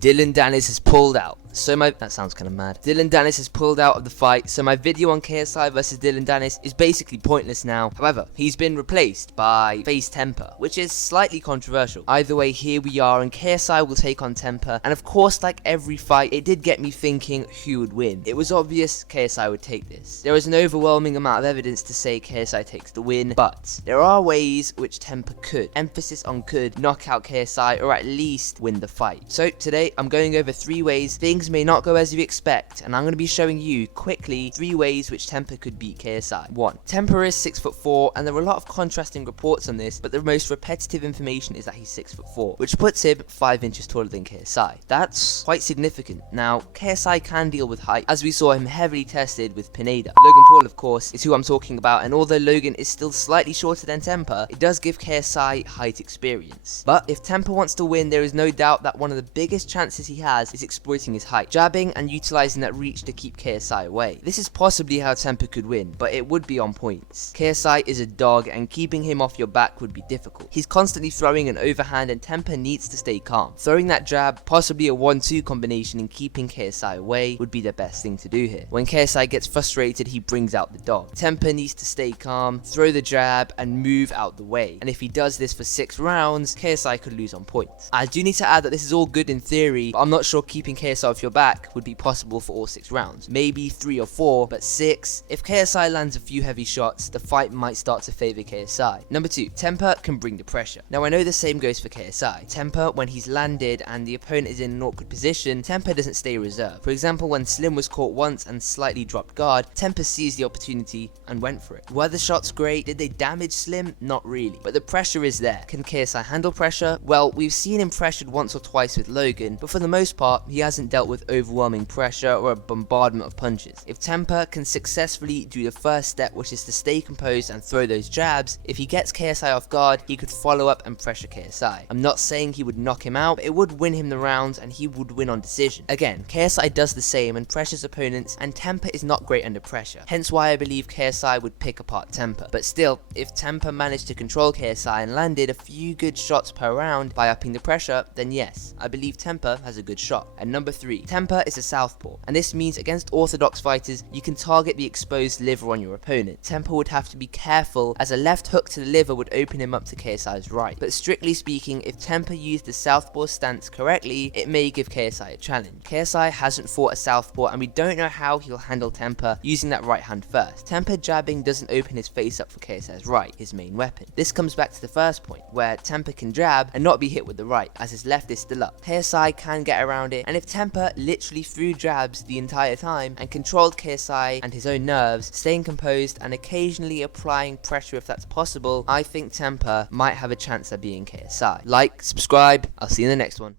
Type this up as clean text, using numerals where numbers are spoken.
Dillon Danis has pulled out. That sounds kind of mad. Dillon Danis has pulled out of the fight, so my video on KSI versus Dillon Danis is basically pointless now. However, he's been replaced by face Temperr, which is slightly controversial. Either way, here we are, and KSI will take on Temperr. And of course, like every fight, it did get me thinking who would win. It was obvious KSI would take this. There is an overwhelming amount of evidence to say KSI takes the win, but there are ways which Temperr could, emphasis on could, knock out KSI or at least win the fight. So today, I'm going over 3 ways things may not go as you expect, and I'm going to be showing you quickly 3 ways which Temperr could beat KSI. 1. Temperr is 6'4", and there are a lot of contrasting reports on this, but the most repetitive information is that he's 6'4", which puts him 5 inches taller than KSI. That's quite significant. Now, KSI can deal with height, as we saw him heavily tested with Pineda. Logan Paul, of course, is who I'm talking about, and although Logan is still slightly shorter than Temperr, it does give KSI height experience. But if Temperr wants to win, there is no doubt that one of the biggest chances he has is exploiting his height, jabbing and utilizing that reach to keep KSI away. This is possibly how Temperr could win, but it would be on points. KSI is a dog, and keeping him off your back would be difficult. He's constantly throwing an overhand, and Temperr needs to stay calm. Throwing that jab, possibly a 1-2 combination, and keeping KSI away would be the best thing to do here. When KSI gets frustrated, he brings out the dog. Temperr needs to stay calm, throw the jab, and move out the way. And if he does this for 6 rounds, KSI could lose on points. I do need to add that this is all good in theory, but I'm not sure keeping KSI off your back would be possible for all 6 rounds. Maybe 3 or 4, but 6. If KSI lands a few heavy shots, the fight might start to favor KSI. Number 2, Temperr can bring the pressure. Now I know the same goes for KSI. Temperr, when he's landed and the opponent is in an awkward position, Temperr doesn't stay reserved. For example, when Slim was caught once and slightly dropped guard, Temperr seized the opportunity and went for it. Were the shots great? Did they damage Slim? Not really. But the pressure is there. Can KSI handle pressure? Well, we've seen him pressured once or twice with Logan, but for the most part, he hasn't dealt with overwhelming pressure or a bombardment of punches. If Temperr can successfully do the first step, which is to stay composed and throw those jabs, if he gets KSI off guard, he could follow up and pressure KSI. I'm not saying he would knock him out, but it would win him the rounds and he would win on decision. Again, KSI does the same and pressures opponents, and Temperr is not great under pressure, hence why I believe KSI would pick apart Temperr. But still, if Temperr managed to control KSI and landed a few good shots per round by upping the pressure, then yes, I believe Temperr has a good shot. And number 3, Temperr is a southpaw, and this means against orthodox fighters, you can target the exposed liver on your opponent. Temperr would have to be careful, as a left hook to the liver would open him up to KSI's right. But strictly speaking, if Temperr used the southpaw stance correctly, it may give KSI a challenge. KSI hasn't fought a southpaw, and we don't know how he'll handle Temperr using that right hand first. Temperr jabbing doesn't open his face up for KSI's right, his main weapon. This comes back to the first point, where Temperr can jab and not be hit with the right, as his left is still up. KSI can get around it, and if Temperr literally threw jabs the entire time and controlled KSI and his own nerves, staying composed and occasionally applying pressure if that's possible, I think Temperr might have a chance at beating KSI. Like, subscribe, I'll see you in the next one.